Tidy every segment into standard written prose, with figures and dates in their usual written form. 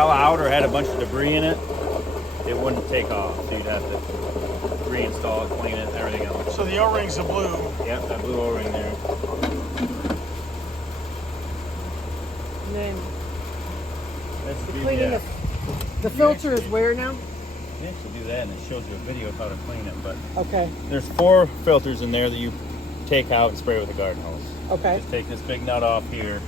fell out or had a bunch of debris in it, it wouldn't take off. So you'd have to reinstall it, clean it, everything else. So the O-rings are blue. Yep, that blue O-ring there. And then That's the beauty, cleaning yeah. the filter is where now? You actually do that and it shows you a video of how to clean it. But Okay. there's 4 filters in there that you take out and spray with a garden hose. Okay. Just take this big nut off here,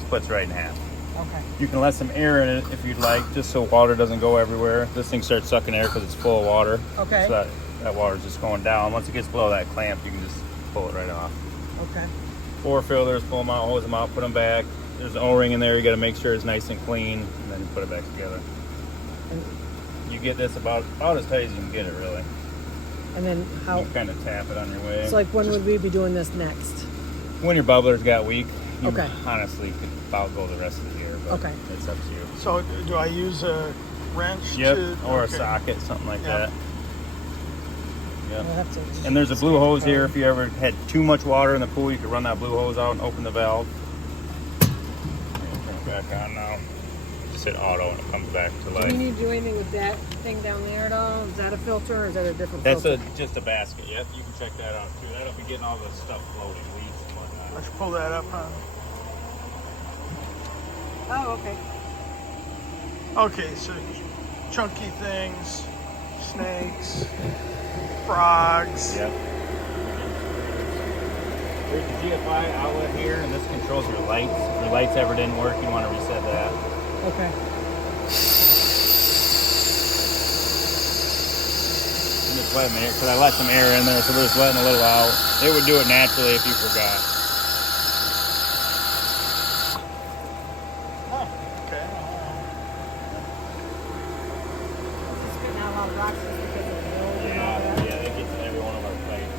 splits right in half. Okay. You can let some air in it if you'd like, just so water doesn't go everywhere. This thing starts sucking air because it's full of water. Okay. So that water's just going down. Once it gets below that clamp, you can just pull it right off. Okay. 4 filters, pull them out, hose them out, put them back. There's an O-ring in there. You got to make sure it's nice and clean, and then you put it back together. And, You get this about as tight as you can get it, really. and then how? You kind of tap it on your way. So like when would we be doing this next? When your bubblers got weak, you Okay. honestly could about go the rest of the year. But Okay. it's up to you. So do I use a wrench? Yep, to, or okay. a socket, something like Yep. that. We'll Yep. have to And there's a blue hose here. If you ever had too much water in the pool, you could run that blue hose out and open the valve. Turn it back on now. Just hit auto and it comes back to Do life. we need to do anything with that thing down there at all? Is that a filter or is that a different That's filter? just a basket. Yep, you can check that out too. That'll be getting all the stuff floating, weeds and I whatnot. should pull that up, huh? Oh, okay. Okay, so chunky things, snakes, frogs. Yep. There's the GFI outlet here, and this controls your lights. If your lights ever didn't work, you want to reset that. Okay. I'm just letting it, because I let some air in there, so we're just letting a little out. It would do it naturally if you forgot. Oh, okay. It's spitting out a lot of rocks just because of the hills and all that. Yeah, it gets in every one of our plates.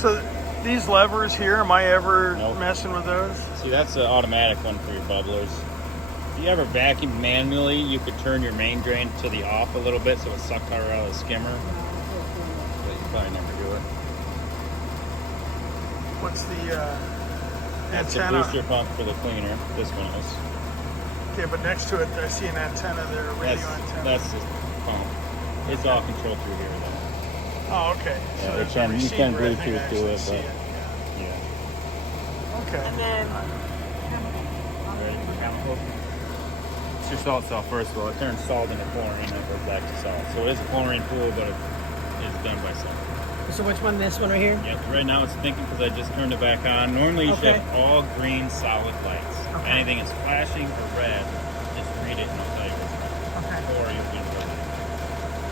So these levers here, am I ever Nope. messing with those? See, that's the automatic one for your bubblers. If you ever vacuum manually, you could turn your main drain to the off a little bit so it sucked power out of the skimmer. But you probably never do it. What's the That's the antenna? booster pump for the cleaner. This one is. Okay, but next to it, I see an antenna there, a radio antenna. That's the pump. It's all controlled through here, though. Oh, okay. Yeah, So there's you can a receiver, I think I Bluetooth to actually it, see but- it. Yeah. Yeah. Okay. And then Ready for chemical? It's your salt cell first of all. It turns salt into chlorine and it goes back to salt. So it is a chlorine pool, but it's done by salt. so which one? This one right here? Yep. Right now it's thinking because I just turned it back on. Normally you should Okay. have all green solid lights. If Okay. anything is flashing or red, just read it and it'll tell you what's wrong. Okay. Or you can go.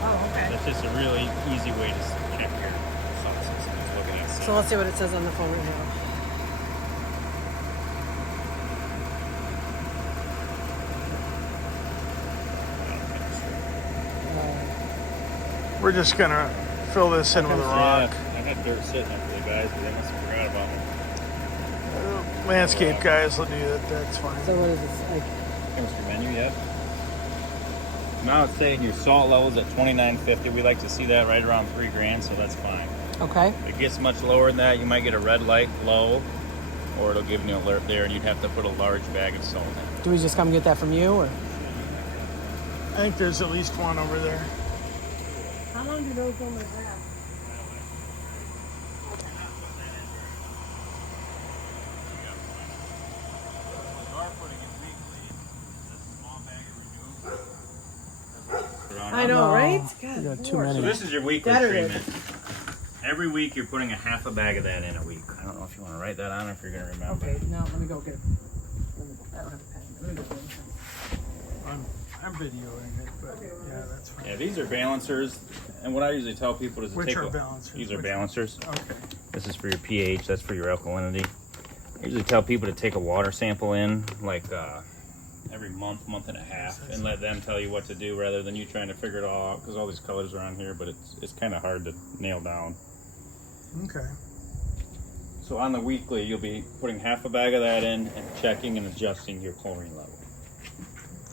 Oh, okay. That's just a really easy way to check your salt system. Is looking at So salt. let's see what it says on the phone right now. We're just gonna fill this in with a rock. Yeah, I had dirt sitting up for the guys, but they must have forgot about me. Landscape guys will do that. That's fine. So what is this like? Chemistry menu, yep. Now it's saying your salt level's at 2950. We like to see that right around 3 grand, so that's fine. Okay. If it gets much lower than that, you might get a red light glow, or it'll give you an alert there, and you'd have to put a large bag of salt in. Do we just come get that from you or? I think there's at least one over there. How long do those normally last? I know, right? God, You got too Lord. many. So this is your weekly That it is. treatment. Every week you're putting a half a bag of that in a week. I don't know if you want to write that on or if you're going to remember. Okay, now let me go get it. I don't have a pen. Let me go get it. I'm videoing it, but yeah, that's fine. Yeah, these are balancers, and what I usually tell people is to Which take are a- balancers? These are Which- balancers. Okay. This is for your pH. That's for your alkalinity. I usually tell people to take a water sample in, like every month, month and a half, and let them tell you what to do rather than you trying to figure it all out. Because all these colors are on here, but it's kind of hard to nail down. Okay. So on the weekly, you'll be putting half a bag of that in and checking and adjusting your chlorine level.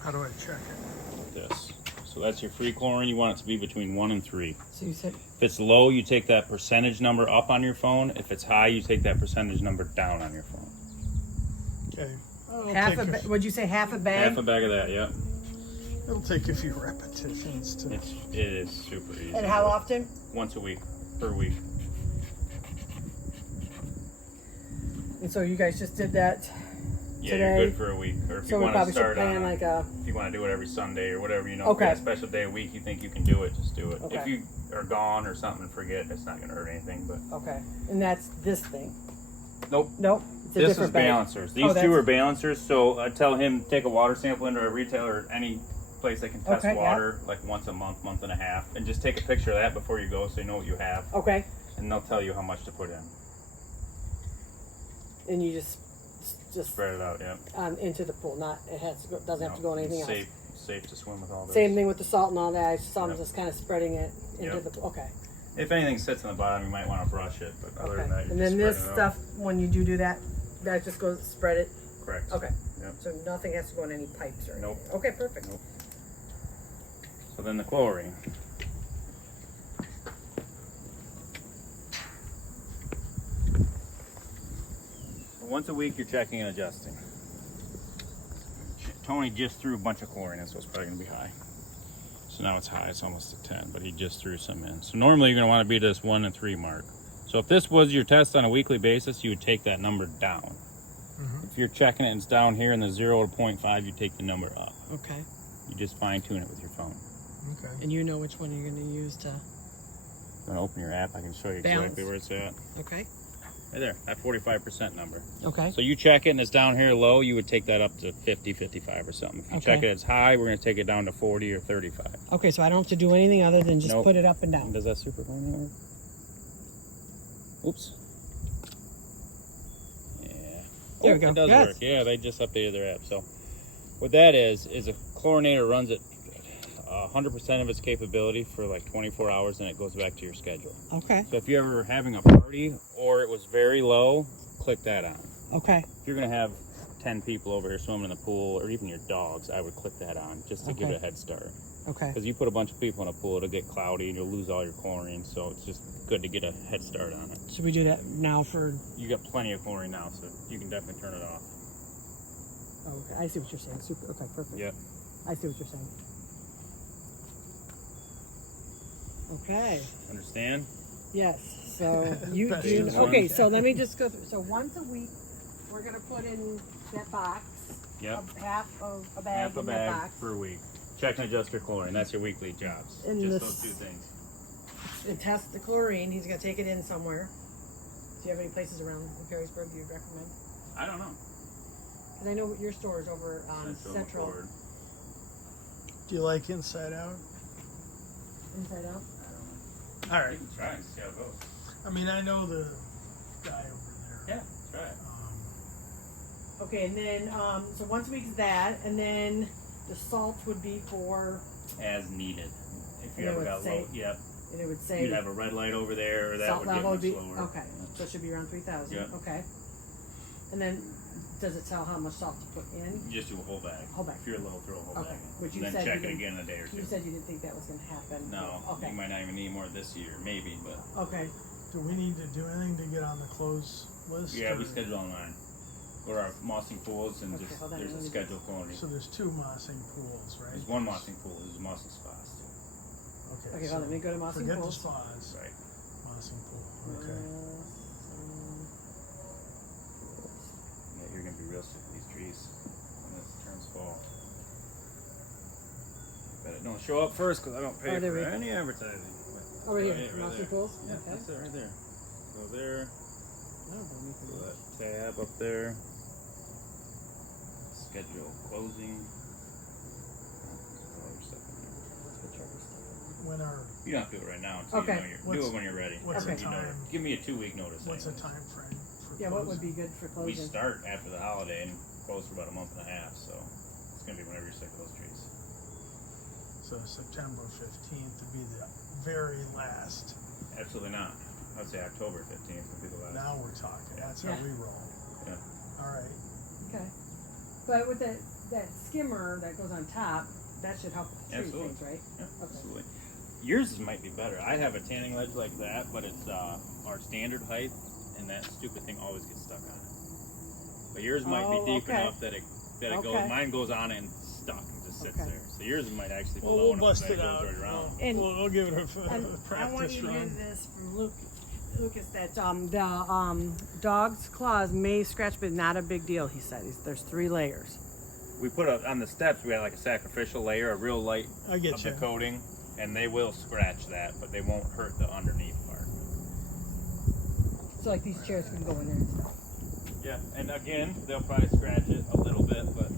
How do I check it? Like this. So that's your free chlorine. You want it to be between 1 and 3. So you said, If it's low, you take that percentage number up on your phone. If it's high, you take that percentage number down on your phone. Okay. Would you say half a bag? Half a bag of that, yeah. It'll take a few repetitions to. It is super easy. And how often? Once a week, per week. And so you guys just did that Yeah, today? you're good for a week. Or if So you we want to probably should start plan on, like a. if you want to do it every Sunday or whatever, you know, Okay. if you got a special day a week, you think you can do it, just do it. Okay. If you are gone or something, forget. It's not going to hurt anything. But Okay. And that's this thing. nope. Nope. It's a This is different bag. balancers. These Oh, two that's- are balancers. So I tell him take a water sample into a retailer or any place that can test Okay, yeah. water like once a month, month and a half, and just take a picture of that before you go, so you know what you have, Okay. and they'll tell you how much to put in. And you just Spread it out. Yeah. into the pool. Not it has to go, doesn't have to go in anything safe, else. Safe to swim with all this. Same thing with the salt and all that. I saw them Yep. just kind of spreading it into Yep. the pool. Okay. If anything sits on the bottom, you might want to brush it, but other Okay. than that, you And just then this spread it out. stuff, when you do that, that just goes spread it. Correct. Okay. Yep. So nothing has to go in any pipes or Nope. anything. Okay, perfect. Nope. So then the chlorine. So once a week, you're checking and adjusting. Tony just threw a bunch of chlorine in, so it's probably going to be high. So now it's high, it's almost at 10, but he just threw some in. So normally you're going to want to be this 1 and 3 mark. So if this was your test on a weekly basis, you would take that number down. If you're checking it and it's down here in the 0 to 0.5, you take the number up. Okay. You just fine tune it with your phone. Okay. And you know which one you're going to use to. You want to open your app? I can show you Balance. exactly where it's at. Okay. Right there, that 45% number. Okay. So you check it and it's down here low, you would take that up to 50, 55 or something. If you check Okay. it, it's high, we're going to take it down to 40 or 35. Okay, so I don't have to do anything other than just Nope. put it up and And down. does that super clean work? Oops. Yeah. There we go. It does Yes. work. Yeah, they just updated their app. So what that is a chlorinator runs at 100% of its capability for like 24 hours and it goes back to your schedule. Okay. So if you're ever having a party or it was very low, click that on. Okay. If you're going to have 10 people over here swimming in the pool or even your dogs, I would click that on just to give Okay. it a head start. Okay. Because you put a bunch of people in a pool, it'll get cloudy and you'll lose all your chlorine. So it's just good to get a head start on it. Should we do that now for? You got plenty of chlorine now, so you can definitely turn it off. Oh, okay. I see what you're saying. Super. Okay. Perfect. Yep. I see what you're saying. Okay. Understand? Yes. So you Best do. is Okay. one. So let me just go through. So once a week, we're gonna put in that box. Yep. Half of a bag Half a in that bag box. per week. Check and adjust your chlorine. That's your weekly jobs. And just this- those two things. And test the chlorine. He's gonna take it in somewhere. Do you have any places around Perrysburg you'd recommend? I don't know. Because I know your store is over Central. McCord. Do you like Inside Out? Inside Out. All You right. can try and see how it goes. I mean, I know the guy over there. Yeah, try it. Okay, and then so once a week is that, and then the salt would be for, As needed. If you And it ever would got say- low, yep. and it would say You'd have a red light over there, or that salt would get level much would be lower. okay. So it should be around 3,000. Yep. Okay. And then does it tell how much salt to put in? You just do a whole bag. Whole bag. If you're low, throw a whole Okay. bag. Which you and said then check you it didn't- again in a day or two. You said you didn't think that was going to happen. No, Okay. you might not even need more this year, maybe, but Okay. Do we need to do anything to get on the closed list? yeah, we or- schedule online. Go to our mossing pools and Okay, just hold on, there's let a me schedule chlorine. So there's two mossing pools, right? There's one mossing pool. There's mossing spas too. Okay. Okay, hold on, let me go to mossing forget pools. the spas. Right. Mossing pool. Okay. Yeah, you're gonna be real sick of these trees when it turns fall. Bet it don't show up first because I don't pay Oh, there for we go. any advertising. Oh, right here, Right mossy there. pools. Yeah, Okay. that's it right there. Go there. No, but we can- Go that tab up there. Schedule closing. When are? You don't have to do it right now until Okay. you know you're. Do it when you're ready. What's Okay. the You know, time? give me a 2-week notice. What's the anyway. time frame for Yeah, what would closing? be good for We closing? start after the holiday and close for about a month and a half, so it's gonna be whenever you're sick of those trees. So September 15th would be the very last. Absolutely not. I'd say October 15th would be the last. Now we're talking. That's Yeah. how we roll. Yeah. All right. Okay. But with that skimmer that goes on top, that should help with the tree Absolutely. things, right? Yeah, Okay. absolutely. Yours might be better. I have a tanning ledge like that, but it's our standard height, and that stupid thing always gets stuck on it. But yours might Oh, be deep okay. enough that it goes. Okay. Mine goes on it and stuck and just sits Okay. there. So yours might actually be Well, low we'll enough bust that it goes out. right around. And- We'll give it a And I want practice you to hear run. this from Lucas that the dog's claws may scratch, but not a big deal. He said there's 3 layers. We put on the steps. We had like a sacrificial layer, a real light I get of you. the coating, and they will scratch that, but they won't hurt the underneath part. So like these chairs can go in there and stuff. Yeah, and again, they'll probably scratch it a little bit, but